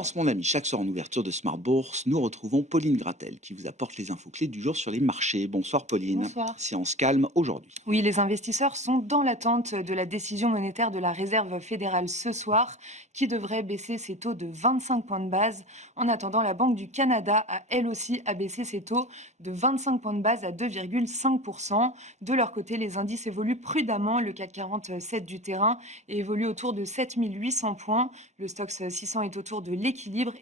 Tendance, mon ami, chaque soir en ouverture de Smart Bourse, nous retrouvons Pauline Gratel qui vous apporte les infos clés du jour sur les marchés. Bonsoir Pauline. Bonsoir. Séance calme aujourd'hui. Oui, les investisseurs sont dans l'attente de la décision monétaire de la Réserve fédérale ce soir, qui devrait baisser ses taux de 25 points de base. En attendant, la Banque du Canada a elle aussi abaissé ses taux de 25 points de base à 2,5%. De leur côté, les indices évoluent prudemment. Le CAC 47 du terrain évolue autour de 7800 points. Le Stoxx 600 est autour de l'équilibre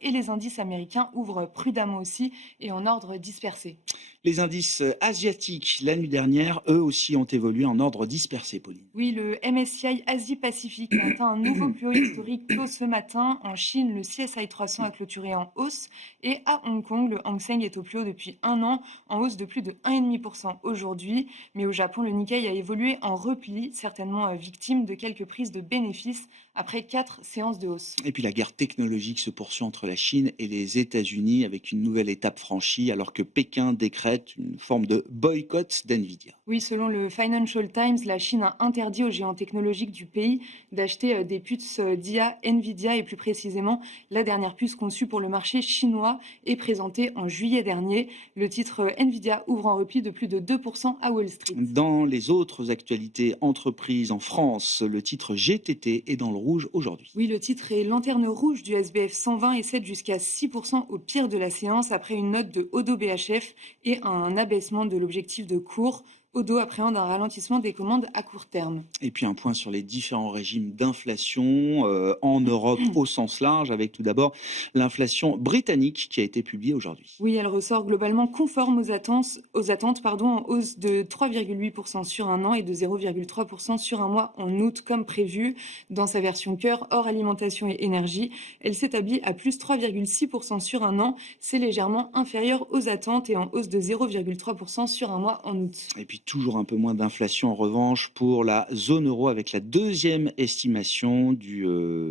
et les indices américains ouvrent prudemment aussi et en ordre dispersé. Les indices asiatiques, la nuit dernière, eux aussi ont évolué en ordre dispersé, Pauline. Oui, le MSCI Asie-Pacifique a atteint un nouveau plus haut historique tôt ce matin. En Chine, le CSI 300 a clôturé en hausse. Et à Hong Kong, le Hang Seng est au plus haut depuis un an, en hausse de plus de 1,5% aujourd'hui. Mais au Japon, le Nikkei a évolué en repli, certainement victime de quelques prises de bénéfices après 4 séances de hausse. Et puis la guerre technologique se poursuit entre la Chine et les États-Unis avec une nouvelle étape franchie alors que Pékin décrète une forme de boycott d'NVIDIA. Oui, selon le Financial Times, la Chine a interdit aux géants technologiques du pays d'acheter des puces d'IA Nvidia et plus précisément la dernière puce conçue pour le marché chinois et présentée en juillet dernier. Le titre Nvidia ouvre en repli de plus de 2% à Wall Street. Dans les autres actualités entreprises en France, le titre GTT est dans le rouge aujourd'hui. Oui, le titre est lanterne rouge du SBF 120 et cède jusqu'à 6% au pire de la séance après une note de Odo BHF et un abaissement de l'objectif de cours. Odo appréhende un ralentissement des commandes à court terme. Et puis un point sur les différents régimes d'inflation en Europe au sens large, avec tout d'abord l'inflation britannique qui a été publiée aujourd'hui. Oui, elle ressort globalement conforme aux attentes en hausse de 3,8% sur un an et de 0,3% sur un mois en août comme prévu. Dans sa version cœur, hors alimentation et énergie, elle s'établit à plus 3,6% sur un an. C'est légèrement inférieur aux attentes et en hausse de 0,3% sur un mois en août. Et puis toujours un peu moins d'inflation en revanche pour la zone euro avec la deuxième estimation du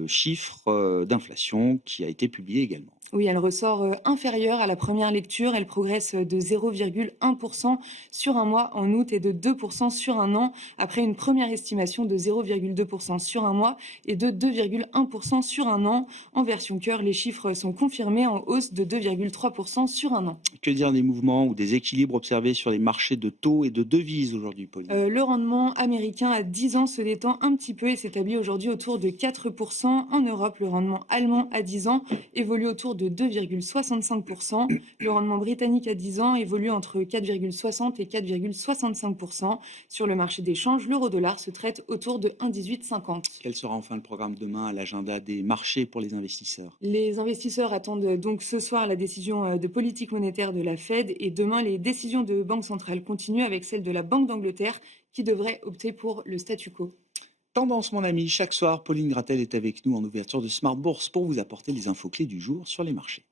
chiffre d'inflation qui a été publié également. Oui, elle ressort inférieure à la première lecture. Elle progresse de 0,1% sur un mois en août et de 2% sur un an, après une première estimation de 0,2% sur un mois et de 2,1% sur un an. En version cœur, les chiffres sont confirmés en hausse de 2,3% sur un an. Que dire des mouvements ou des équilibres observés sur les marchés de taux et de devises aujourd'hui, Pauline? Le rendement américain à 10 ans se détend un petit peu et s'établit aujourd'hui autour de 4%. En Europe, le rendement allemand à 10 ans évolue autour de 2,65%. Le rendement britannique à 10 ans évolue entre 4,60 et 4,65%. Sur le marché des changes, l'euro-dollar se traite autour de 1,1850. Quel sera enfin le programme demain à l'agenda des marchés pour les investisseurs? Les investisseurs attendent donc ce soir la décision de politique monétaire de la Fed et demain les décisions de banque centrale continuent avec celle de la Banque d'Angleterre qui devrait opter pour le statu quo. Tendance, mon ami, chaque soir, Pauline Gratel est avec nous en ouverture de Smart Bourse pour vous apporter les infos clés du jour sur les marchés.